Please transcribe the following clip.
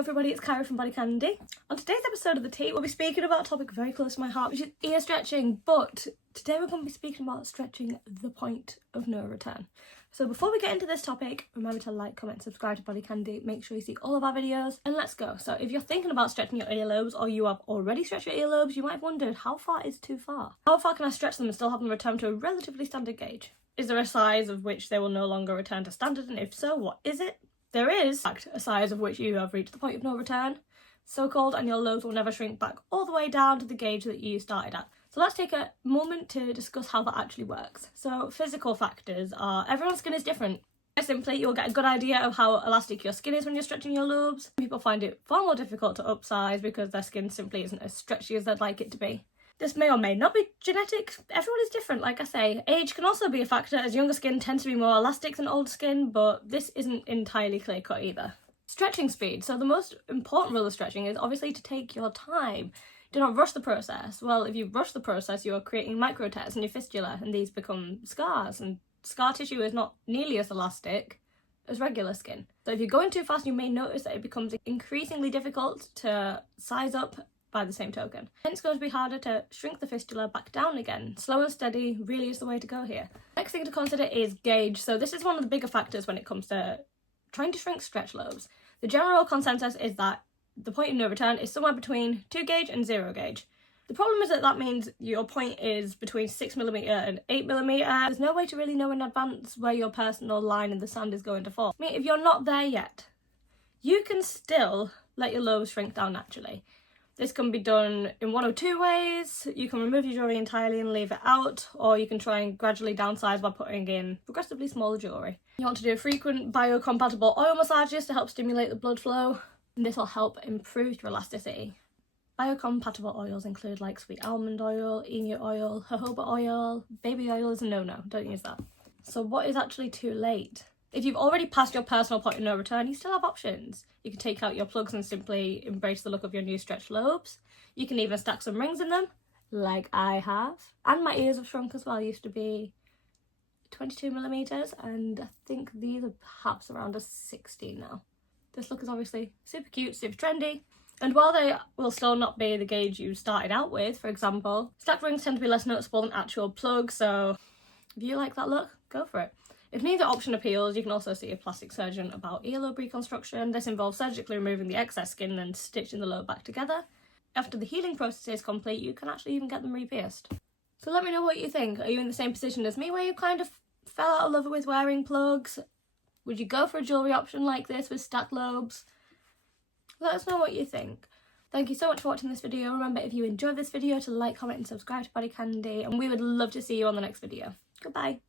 everybody, it's Kyra from BodyCandy. On today's episode of The Tea, we'll be speaking about a topic very close to my heart, which is ear stretching, but today we're going to be speaking about stretching the point of no return. So before we get into this topic, remember to like, comment, subscribe to BodyCandy, make sure you see all of our videos, and let's go. So if you're thinking about stretching your earlobes, or you have already stretched your earlobes, you might have wondered, how far is too far? How far can I stretch them and still have them return to a relatively standard gauge? Is there a size of which they will no longer return to standard, and if so, what is it? There is, in fact, a size of which you have reached the point of no return, so-called, and your lobes will never shrink back all the way down to the gauge that you started at. So let's take a moment to discuss how that actually works. So physical factors are, everyone's skin is different. Very simply, you'll get a good idea of how elastic your skin is when you're stretching your lobes. People find it far more difficult to upsize because their skin simply isn't as stretchy as they'd like it to be. This may or may not be genetic. Everyone is different, like I say. Age can also be a factor, as younger skin tends to be more elastic than older skin, but this isn't entirely clear-cut either. Stretching speed. So the most important rule of stretching is obviously to take your time. Do not rush the process. Well, if you rush the process, you are creating microtears in your fistula, and these become scars, and scar tissue is not nearly as elastic as regular skin. So if you're going too fast, you may notice that it becomes increasingly difficult to size up by the same token. And it's going to be harder to shrink the fistula back down again. Slow and steady really is the way to go here. Next thing to consider is gauge. So this is one of the bigger factors when it comes to trying to shrink stretch lobes. The general consensus is that the point of no return is somewhere between 2 gauge and 0 gauge. The problem is that means your point is between 6mm and 8mm. There's no way to really know in advance where your personal line in the sand is going to fall. I mean, if you're not there yet, you can still let your lobes shrink down naturally. This can be done in one of two ways. You can remove your jewellery entirely and leave it out, or you can try and gradually downsize by putting in progressively smaller jewellery. You want to do frequent biocompatible oil massages to help stimulate the blood flow, and this will help improve your elasticity. Biocompatible oils include like sweet almond oil, emu oil, jojoba oil. Baby oil is a no-no, don't use that. So what is actually too late? If you've already passed your personal point of no return, you still have options. You can take out your plugs and simply embrace the look of your new stretched lobes. You can even stack some rings in them, like I have. And my ears have shrunk as well. I used to be 22mm, and I think these are perhaps around a 16 now. This look is obviously super cute, super trendy. And while they will still not be the gauge you started out with, for example, stacked rings tend to be less noticeable than actual plugs, so if you like that look, go for it. If neither option appeals, you can also see a plastic surgeon about earlobe reconstruction. This involves surgically removing the excess skin and stitching the lobe back together. After the healing process is complete, you can actually even get them re-pierced. So let me know what you think. Are you in the same position as me where you kind of fell out of love with wearing plugs? Would you go for a jewellery option like this with stacked lobes? Let us know what you think. Thank you so much for watching this video. Remember, if you enjoyed this video, to like, comment and subscribe to BodyCandy, and we would love to see you on the next video. Goodbye.